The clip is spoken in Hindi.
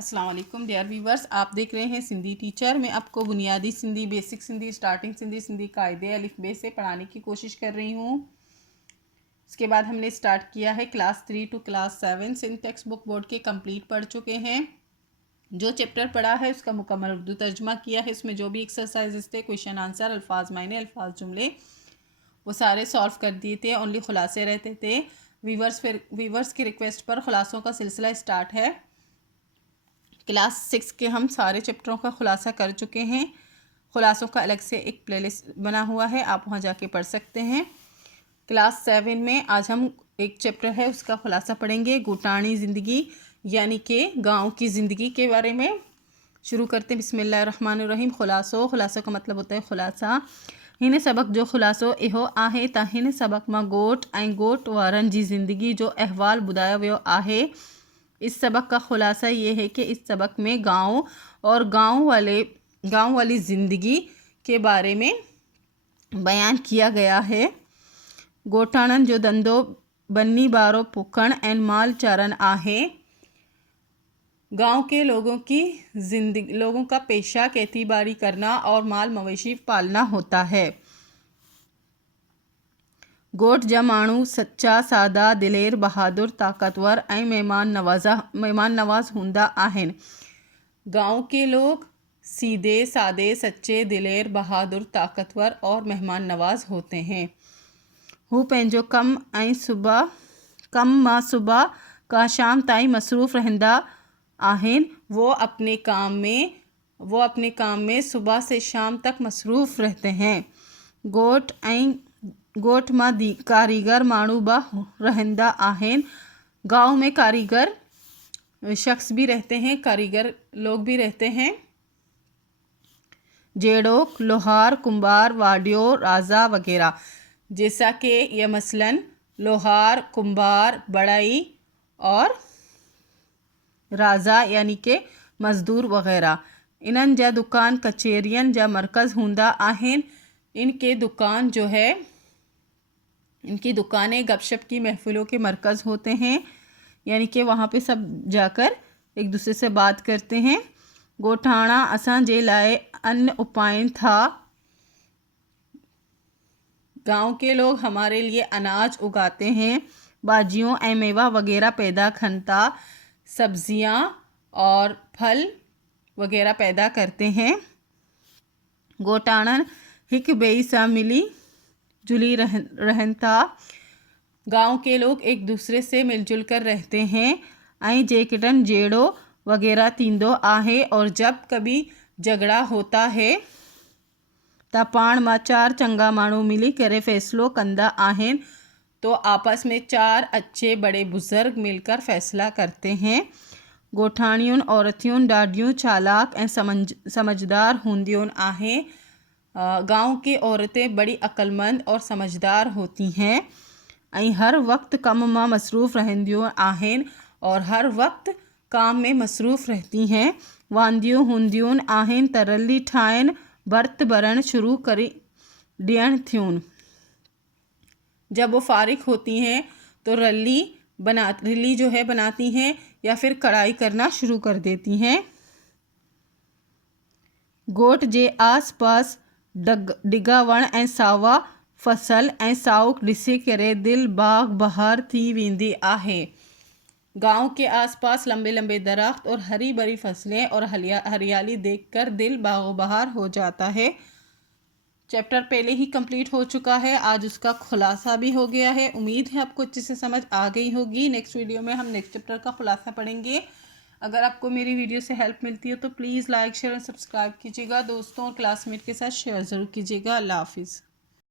अस्सलाम वालेकुम डियर व्यूवर्स, आप देख रहे हैं सिंधी टीचर। मैं आपको बुनियादी सिंधी, बेसिक सिंधी, स्टार्टिंग सिंधी, सिंधी कायदे अलिफ बे से पढ़ाने की कोशिश कर रही हूँ। इसके बाद हमने स्टार्ट किया है class 3 to class 7 Sindh textbook board के कंप्लीट पढ़ चुके हैं। जो चैप्टर पढ़ा है उसका मुकम्मल उर्दू तर्जुमा किया है। इसमें जो भी एक्सरसाइजेस थे, क्वेश्चन आंसर, अल्फाज मायने, अल्फाज जुमले, वो सारे सॉल्व कर दिए थे। ओनली खुलासे रहते थे। वीवर्स की रिक्वेस्ट पर खुलासों का सिलसिला स्टार्ट है। क्लास 6 के हम सारे चैप्टरों का खुलासा कर चुके हैं। खुलासों का अलग से एक प्लेलिस्ट बना हुआ है, आप वहां जाके पढ़ सकते हैं। क्लास 7 में आज हम एक चैप्टर है उसका खुलासा पढ़ेंगे, गुटानी ज़िंदगी यानी कि गांव की ज़िंदगी के बारे में। शुरू करते हैं बिस्मिल्लाहिर्रहमानिर्रहीम। खुलासो का मतलब होता है खुलासा। हिन सबक जो खुलासो इहो आहे त हिन सबक मां गोट ऐं गोट वारनि जी ज़िंदगी जो अहवाल ॿुधायो वियो आहे। इस सबक का खुलासा ये है कि इस सबक में गांव और गांव वाली ज़िंदगी के बारे में बयान किया गया है। गोटाणन जो धंधो बन्नी बारो पुखण ऐं माल चारन आहे। गांव के लोगों का पेशा खेती बाड़ी करना और माल मवेशी पालना होता है। गोट जा माण्हू सच्चा, सादा, दिलेर, बहादुर, ताकतवर ऐं मेहमान नवाज हूंदा आहिनि। गांव के लोग सीधे, सादे, सच्चे, दिलेर, बहादुर, ताकतवर और मेहमान नवाज होते हैं। हू पंहिंजो कम मां सुबह का शाम ताईं मसरूफ़ रहंदा आहिनि। वो अपने काम में सुबह से शाम तक मसरूफ़ रहते हैं। गोठ मां कारीगर माण्हू बि रहंदा आहिनि। गांव में कारीगर शख्स भी रहते हैं, कारीगर लोग भी रहते हैं। जेड़ोक, लोहार, कुंभार, वाडियो, राजा वगैरह। जैसा कि यह मसलन लोहार, कुंभार, बढ़ई और राजा यानी कि मज़दूर वगैरह। इन्हनि जा दुकान कचेरियन जा मरकज़ हूंदा आहिनि। इनकी दुकानें गपशप की महफिलों के मरकज़ होते हैं, यानी कि वहाँ पे सब जाकर एक दूसरे से बात करते हैं। गोठाणा असां जे लाए अन्न उपाइन था। गांव के लोग हमारे लिए अनाज उगाते हैं। भाजियों ऐं मेवा वगैरह पैदा खनता, सब्जियां और फल वगैरह पैदा करते हैं। गोटाणन हिक ॿिए सां मिली जुली रहन था। गांव के लोग एक दूसरे से मिलजुल कर रहते हैं। ऐं जेकॾहिं जेड़ो वगैरह थींदो आहे और जब कभी झगड़ा होता है त पाण मां 4 चंगा माण्हू मिली करे फ़ैसिलो कंदा आहिनि। तो आपस में 4 अच्छे बड़े बुज़ुर्ग मिलकर फ़ैसला करते हैं। गोठाणियुनि औरतियुनि ॾाढियूं चालाक ऐं समझदार हूंदियूं आहिनि। गांव की औरतें बड़ी अक्लमंद और समझदार होती हैं ऐं हर वक्त कम मां मसरूफ़ रहंदियूं आहिनि और हर वक्त काम में मसरूफ़ रहती हैं। वांदियूं हूंदियूं आहिनि त रली ठाहिनि, बर्त भरण शुरू करे ॾियण थियूं। जब वो फारिग होती हैं तो रली जो है बनाती हैं या फिर कढ़ाई करना शुरू कर देती हैं। गोठ जे आस पास डिगा वण ऐं सावा फसल ऐं साउक ॾिसी करे दिलि बाग बहार थी वेंदी आहे। गांव के आसपास लंबे लंबे दरख्त और हरी भरी फसलें और हरियाली देखकर दिल बागो बहार हो जाता है। चैप्टर पहले ही कंप्लीट हो चुका है, आज उसका खुलासा भी हो गया है। उम्मीद है आपको अच्छे से समझ आ गई होगी। नेक्स्ट वीडियो में हम नेक्स्ट चैप्टर का खुलासा पढ़ेंगे। अगर आपको मेरी वीडियो से हेल्प मिलती है तो प्लीज़ लाइक, शेयर और सब्सक्राइब कीजिएगा। दोस्तों और क्लासमेट के साथ शेयर ज़रूर कीजिएगा। अल्लाह हाफिज़।